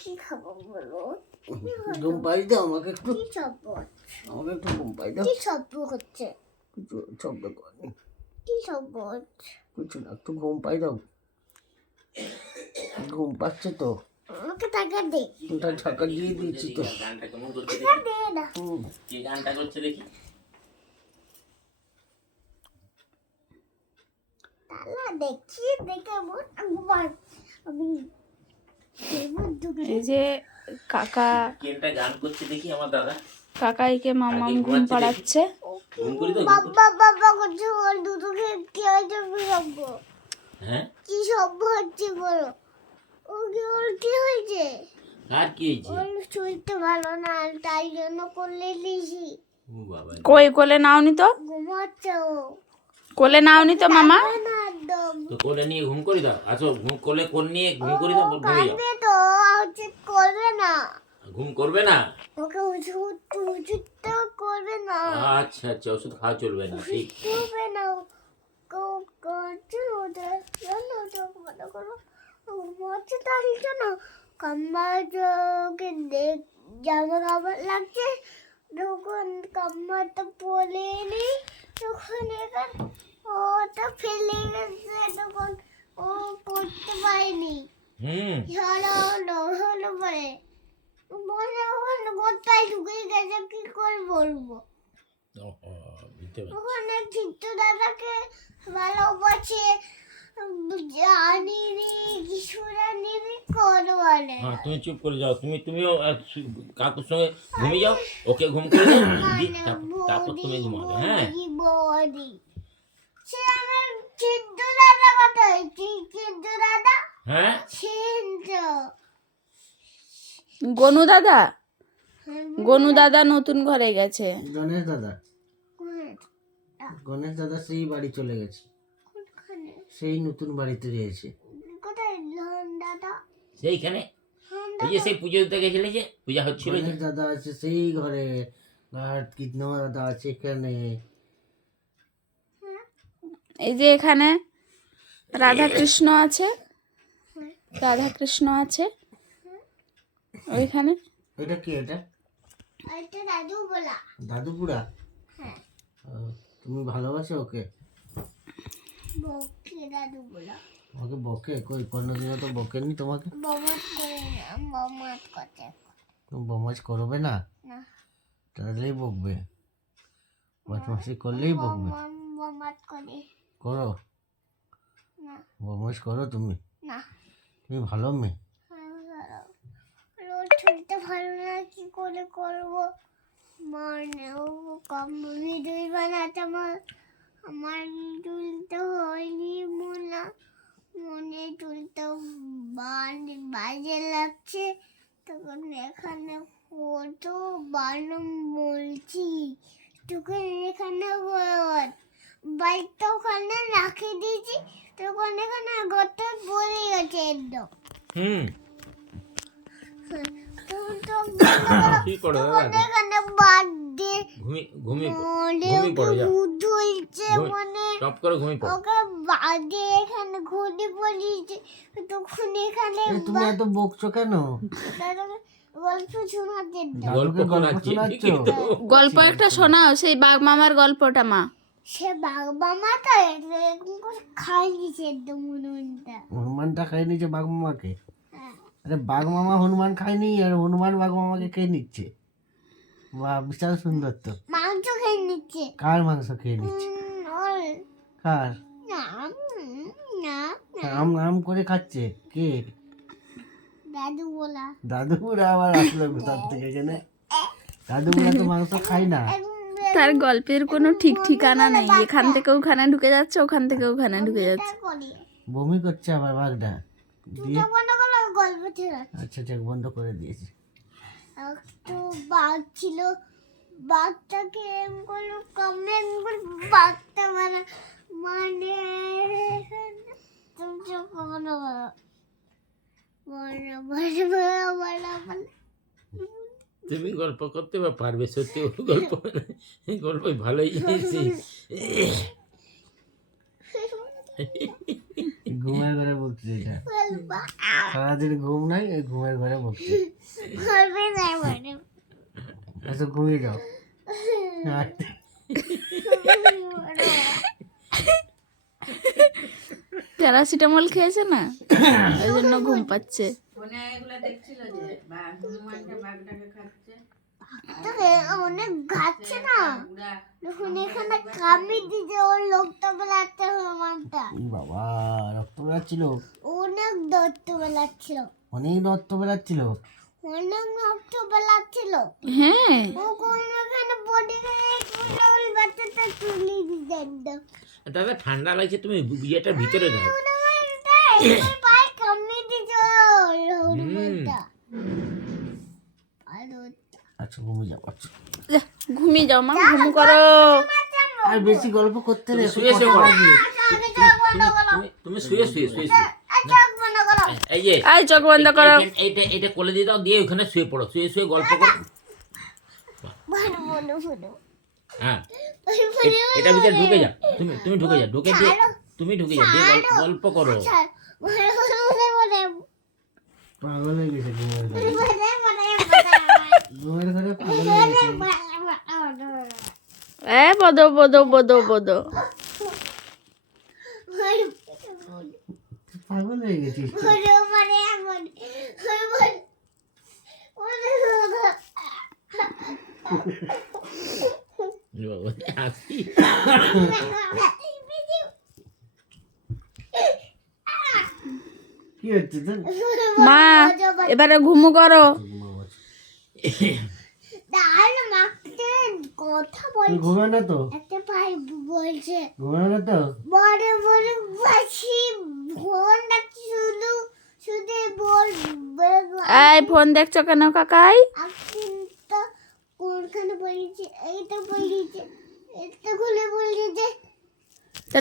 কি খাবো বলো? ঘুম পাই দাও আমাকে একটু, কি শব্দ? আমাকে একটু ঘুম পাই দাও। কি শব্দ হচ্ছে? কিছু শব্দ করেনি, কি শব্দ হচ্ছে? কিছু না, একটু ঘুম পাই দাও। ঘুম পাচ্ছে তো, আমাকে টাকা দে। ওটা ঢাকা দিয়ে দিয়েছি তো। গানটা কেমন করছে টাকা দেখি, দে না। কি গানটা করছে দেখি। তালা দেখছি, দেখে আমি এই যে কাকা কেনটা গান করছে দেখি আমার দাদা। কাকাইকে মামাম ঘুম পাড়াচ্ছে। ঘুম করি তো, ঘুম করি। বাবা বাবা করছে বল দুটোকে কি হয়েছে শব্দ? হ্যাঁ, কি শব্দ হচ্ছে বলো? ওর কি হয়েছে? আর কি হয়েছে? ওর শরীরটা ভালো না, তাই জন্য করলে দিয়েছি। ও বাবা, কই কোলে নাওনি তো? ঘুমাচ্ছে ও কোলে নাওনি তো মামা? না একদম। তো কোলে নিয়ে ঘুম করি দাও। আসো কোলে কোল নিয়ে ঘুম করি দাও, ঘুমিয়ে যাও। কাঁদবে তো, উচিত করবে না। ঘুম করবে না? ওকে উচিত করবে না। আচ্ছা আচ্ছা, ওষুধ খাওয়া চলবে না, ঠিক। করবে না। মনে করো ঘুমাচ্ছে তাই জন্য কাম্মাকে দেখ জামা কাপড় লাগছে, যখন কাম্মাটা পরে নি তখন এখান ওটা ফেলে গেছে, তখন ও পড়তে পারেনি। হলো পরে মনে ওখানে গোটায় ঢুকে গেছে, কি করে বলবো? ওখানে চিত্ত দাদাকে ভালোবাসে, জানিনি কিছু জানিনি কোন বলে। হ্যাঁ, তুমি চুপ করে যাও। তুমিও কাকুর সঙ্গে ঘুমিয়ে যাও, ওকে ঘুম করে দাও, তারপর তুমি ঘুমাবে। হ্যাঁ, বৌদি সে আমার চিত্ত দাদা কথা হয়েছে, চিত্ত দাদা হ্যাঁ, চিন্ত গনু দাদা, গনু দাদা নতুন ঘরে গেছে। গণেশ দাদা, গণেশ দাদা সেই বাড়ি চলে গেছে, সেই নতুন বাড়িতে রয়েছে। কোথায় ধন দাদা? সেইখানে এই যে সেই পুজো দিতে গেছিলে, যে পূজা হচ্ছিল, যে গণেশ দাদা আছে সেই ঘরে, আর কীর্তনা দাদা আছে এখানে। এই যে এখানে রাধা কৃষ্ণ আছে, রাধা কৃষ্ণ আছে ওইখানে। এটা কি? এটা এটা দাদু বলা। দাদুপুরা? হ্যাঁ, তুমি ভালোবাসো ওকে? বকে দাদু বলা। ওকে বকে? কই কোনোদিনও তো বকেনি তোমাকে। বমাত করে না, বমাত করতে তুমি বমাজ করবে না? না, তাহলেই বকবে, বদমাসি করলেই বকবে। বমাত করে করো, না। বদমাস করো তুমি? না, তুমি ভালো মেয়ে। রোজ ছুটতে ভালো না, কি করে করবো? মানে ও কম ভিডিও বানাতে আমার তুলতে হয়নি, মনে তুলতে বাজে লাগছে, তখন এখানে কত বালম বলছি, তখন এখানে বাইকটা ওখানে রাখে দিয়েছি, তখন এখানে গোটা পড়ে গেছে একদম। কি করো? এখানে বাদ দিয়ে ঘুমিয়ে পড়ো, যাও, ধুলছে, মানে টপ করে ঘুমিয়ে পড়ো। ওকে বাদে এখানে ঘুরে পড়িয়েছে, তখন এখানে তুমি এত বকছো কেন? গল্প শোনাতে গল্প শোনাচ্ছি, ঠিকই তো। গল্প একটা শোনাও, সেই বাঘ মামার গল্পটা মা। সে বাবা মাতা এরকম করে খাই দিয়েছে একদম হনুমানটা। হনুমানটা খাই নিচ্ছে বাঘ মামাকে? আরে বাঘ মামা হনুমান খায়নি, আর হনুমান বাঘ মামাকে খেয়ে নিচ্ছে। বাহ, বিশাল সুন্দর তো। মাংস খেয়ে নিচ্ছে। কার মাংস খেয়ে নিচ্ছে? কার? না না আম আম করে খাচ্ছে কে? দাদু বলা। দাদুপুরা আবার আসলো কোথার থেকে এখানে? দাদুপুরা তো মাংস খায় না। তার গল্পের কোনো ঠিক ঠিকানা নেই, এখান থেকে ওখানে ঢুকে যাচ্ছে, ওখান থেকে ওখানে ঢুকে যাচ্ছে। বমি করছে আবার বাঘটা দিয়ে। গল্প ছিল, আচ্ছা চোখ বন্ধ করে দিয়েছি। একটু বাঘ ছিল, বাঘটাকে এম করলো কমেন্ট করে বাঘটা মানে তুমি চোখ বন্ধ করো, তুমি গল্প করতে পারবে? সত্যি গল্প, গল্প ভালোই জিনিস। ঘুমের ঘরে বলছি এটা। বলবো সারাদিন ঘুম নাই, এই ঘুমের ঘরে ভর্তি। বলবে না মানে আচ্ছা ঘুমিয়ে যাও। আর প্যারাসিটামল খেয়েছে না, ওই জন্য ঘুম পাচ্ছে। তোকে অনেক ঘাটছে না দেখুন এখানে কামি দিছে ওর লোকটা বেলাতে হনুমানটা এই বাবা, রক্ত বেরাচ্ছিল, অনেক দত্ত বেলাচ্ছিল অনেক রক্ত বেরাচ্ছিল। অনেক নষ্ট বেলাচ্ছিল হ্যাঁ, ও কোন এখানে বডি ওই বাচ্চাটা তুলি দিছে একদম দাদা ঠান্ডা লাগছে, তুমি বিয়েটার ভিতরে যাও। হনুমানটা এবার পায়ে কামি দিছে হনুমানটা আর আচ্ছা ঘুমিয়ে যাও। আচ্ছা যা, ঘুমিয়ে যাও মা, ঘুম করো। আর বেশি গল্প করতে নেই, শুয়ে শুয়ে করো। তুমি শুয়ে শুয়ে শুয়ে শুয়ে এই যে এই চোখ বন্ধ করো। এইটা এটা কোলে দিয়ে দাও, দিয়ে ওখানে শুয়ে পড়ো, শুয়ে শুয়ে গল্প করো। হ্যাঁ এটা ভিতরে ঢুকে যাও, তুমি ঢুকে যাও, ঢুকে দিয়ে তুমি ঢুকে যাও, দিয়ে গল্প করো। পাগল হয়ে গেছে ঘুমের ঘরে, ঘুমের ঘরে পাগল হয়ে গেছে। বদো বদো বদো বদো। পাগল হয়ে গেছিস তুই। বাবা, হাসি। কি হচ্ছে তোর? মা এবারে ঘুমু করো। কথা তুই বলছে ঘুমায় না তো? একটা ভাই বলছে ঘুমায় না তো? বড় বড় বাসি ফোনটা শুধু শুধু বলবে এই ফোন দেখছো কেন কাকাই? কোনখানে বলেছে এইটা বলেছে এটা খুলে বলেছে